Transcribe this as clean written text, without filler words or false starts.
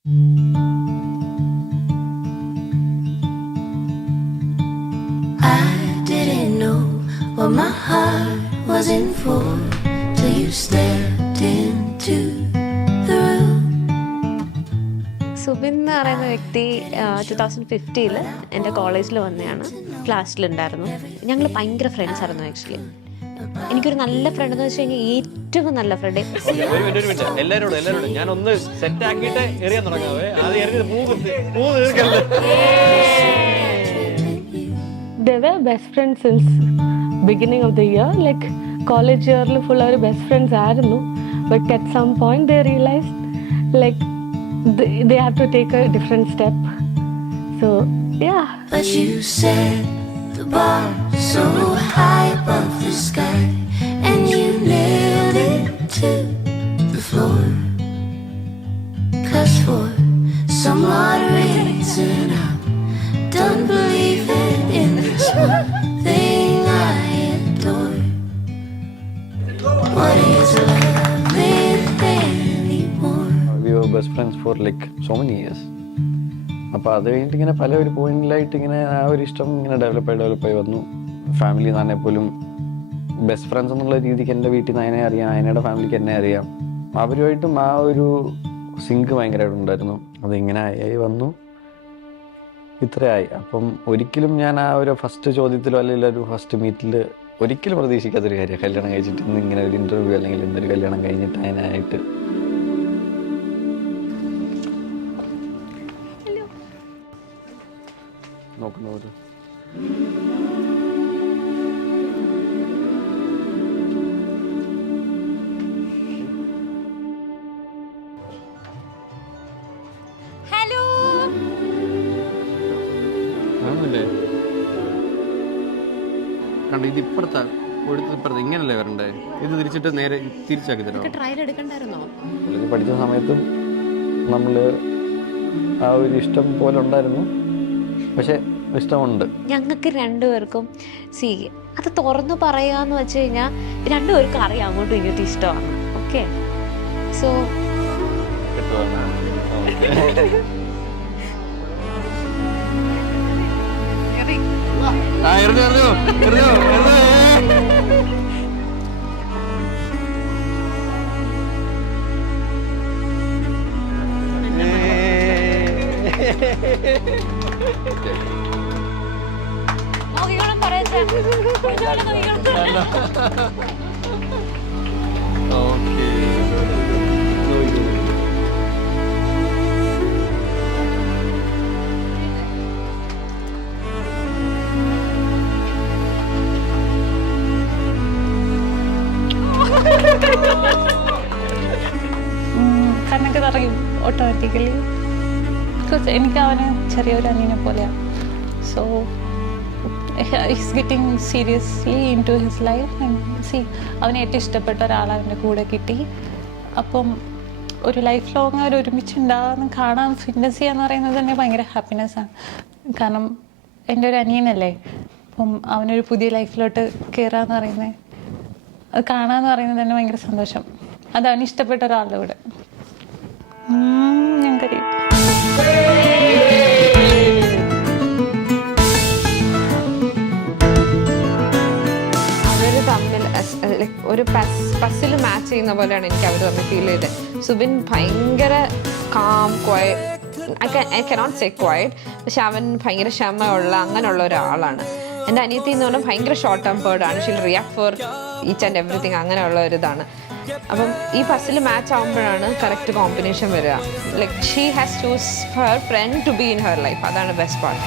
I didn't know what my heart was in for till you stepped into the room. Subin എന്ന് പറയുന്ന വ്യക്തി 2015 എൻ്റെ കോളേജിൽ വന്നതാണ്. ക്ലാസ്സിലുണ്ടായിരുന്നു. ഞങ്ങൾ ഭയങ്കര ഫ്രണ്ട്സ് ആയിരുന്നു. ആക്ച്വലി എനിക്കൊരു നല്ല ഫ്രണ്ട് എന്ന് വെച്ച് കഴിഞ്ഞാൽ ഏറ്റവും നല്ല ഫ്രണ്ട്. എല്ലാവരോടും ഞാൻ ഒന്ന് സെറ്റ് ആക്കിയിട്ട് എറിയാൻ തുടങ്ങാവേ. They were best friends since beginning of the year. Like college yearl full our best friends ആയിരുന്നു. But at some point they realized like they have to take a different step. So yeah. But you set the bar so high above the sky, and you nailed it to the floor. 'Cause for some odd reason I don't believe in this one thing I adore. What is love anymore? We were best friends for like so many years. അപ്പോൾ അത് കഴിഞ്ഞിട്ട് ഇങ്ങനെ പല ഒരു പോയിന്റിലായിട്ട് ഇങ്ങനെ ആ ഒരു ഇഷ്ടം ഇങ്ങനെ ഡെവലപ്പായി വന്നു. ഫാമിലി തന്നെ പോലും ബെസ്റ്റ് ഫ്രണ്ട്സ് എന്നുള്ള രീതിക്ക് എൻ്റെ വീട്ടിൽ നിന്ന് അതിനെ അറിയാം, അതിനയുടെ ഫാമിലിക്ക് എന്നെ അറിയാം. അവരുമായിട്ടും ആ ഒരു സിങ്ക് ഭയങ്കരമായിട്ട് ഉണ്ടായിരുന്നു. അതിങ്ങനെ ആയി വന്നു, ഇത്രയായി. അപ്പം ഒരിക്കലും ഞാൻ ആ ഒരു ഫസ്റ്റ് ചോദ്യത്തിലോ അല്ലെങ്കിൽ ഒരു ഫസ്റ്റ് മീറ്റിൽ ഒരിക്കലും പ്രതീക്ഷിക്കാത്തൊരു കാര്യമാണ് കല്യാണം കഴിച്ചിട്ട് ഇന്ന് ഇങ്ങനെ ഒരു ഇൻ്റർവ്യൂ അല്ലെങ്കിൽ ഇന്നൊരു കല്യാണം കഴിഞ്ഞിട്ട് അതിനായിട്ട് നോക്കുന്നവർ. ഹലോ, ആണല്ലേ? കണ്ടോ, ഇത് ഇപ്പുറത്താ കൊടുത്തത്, ഇപ്പുറത്ത് ഇങ്ങനല്ലേ വരണ്ടേ? ഇത് തിരിച്ചിട്ട് നേരെ തിരിച്ചാക്കി തരാം. ട്രയൽ എടുക്കണ്ടായിരുന്നോ? പഠിച്ച സമയത്തും നമ്മൾ ആ ഒരു ഇഷ്ടം പോലെ ഉണ്ടായിരുന്നു. പക്ഷെ ഇഷ്ടമുണ്ട് ഞങ്ങൾക്ക് രണ്ടുപേർക്കും. അത് തുറന്നു പറയാന്ന് വെച്ച് കഴിഞ്ഞാൽ രണ്ടുപേർക്കും അറിയാം അങ്ങോട്ടും ഇങ്ങോട്ടും ഇഷ്ടമാണ്. ഓക്കെ, സോ കണ്ണൊക്കെ നിറയും ഓട്ടോമാറ്റിക്കലി. ബിക്കോസ് എനിക്ക് അവന് ചെറിയൊരു അനിയനെ പോലെയാണ്. So is getting seriously into his life. അവന് ഏറ്റവും ഇഷ്ടപ്പെട്ട ഒരാൾ അവൻ്റെ കൂടെ കിട്ടി. അപ്പം ഒരു ലൈഫ് ലോങ് അവർ ഒരുമിച്ച് ഉണ്ടാകാമെന്ന് കാണാൻ ഫിറ്റ്നസ് ചെയ്യാന്ന് പറയുന്നത് തന്നെ ഭയങ്കര ഹാപ്പിനെസ്സാണ്. കാരണം എൻ്റെ ഒരു അനിയനല്ലേ, അപ്പം അവനൊരു പുതിയ ലൈഫിലോട്ട് കയറാന്ന് പറയുന്നത്, അത് കാണാന്ന് പറയുന്നത് തന്നെ ഭയങ്കര സന്തോഷം. അത് അവന് ഇഷ്ടപ്പെട്ട ഒരാളുടെ കൂടെ ഞാൻ കരയും. അവര് തമ്മിൽ ഒരു പസിൽ മാച്ച് ചെയ്യുന്ന പോലെയാണ് എനിക്ക് അവർ തമ്മിൽ ഫീൽ ചെയ്തത്. സുബിൻ ഭയങ്കര calm, I cannot say quiet, പക്ഷെ അവൻ ഭയങ്കര ക്ഷമയുള്ള അങ്ങനെയുള്ള ഒരാളാണ്. എൻ്റെ അനിയത്തി എന്ന് പറഞ്ഞാൽ ഭയങ്കര ഷോർട്ട് ടെമ്പേർഡ് ആണ്. She'll react for each and everything, അങ്ങനെയുള്ള ഒരു ഇതാണ്. അപ്പം ഈ പസിൽ മാച്ച് ആകുമ്പോഴാണ് കറക്റ്റ് കോമ്പിനേഷൻ വരിക. Like she has choose her friend to be in her life. അതാണ് ബെസ്റ്റ് പാർട്ട്.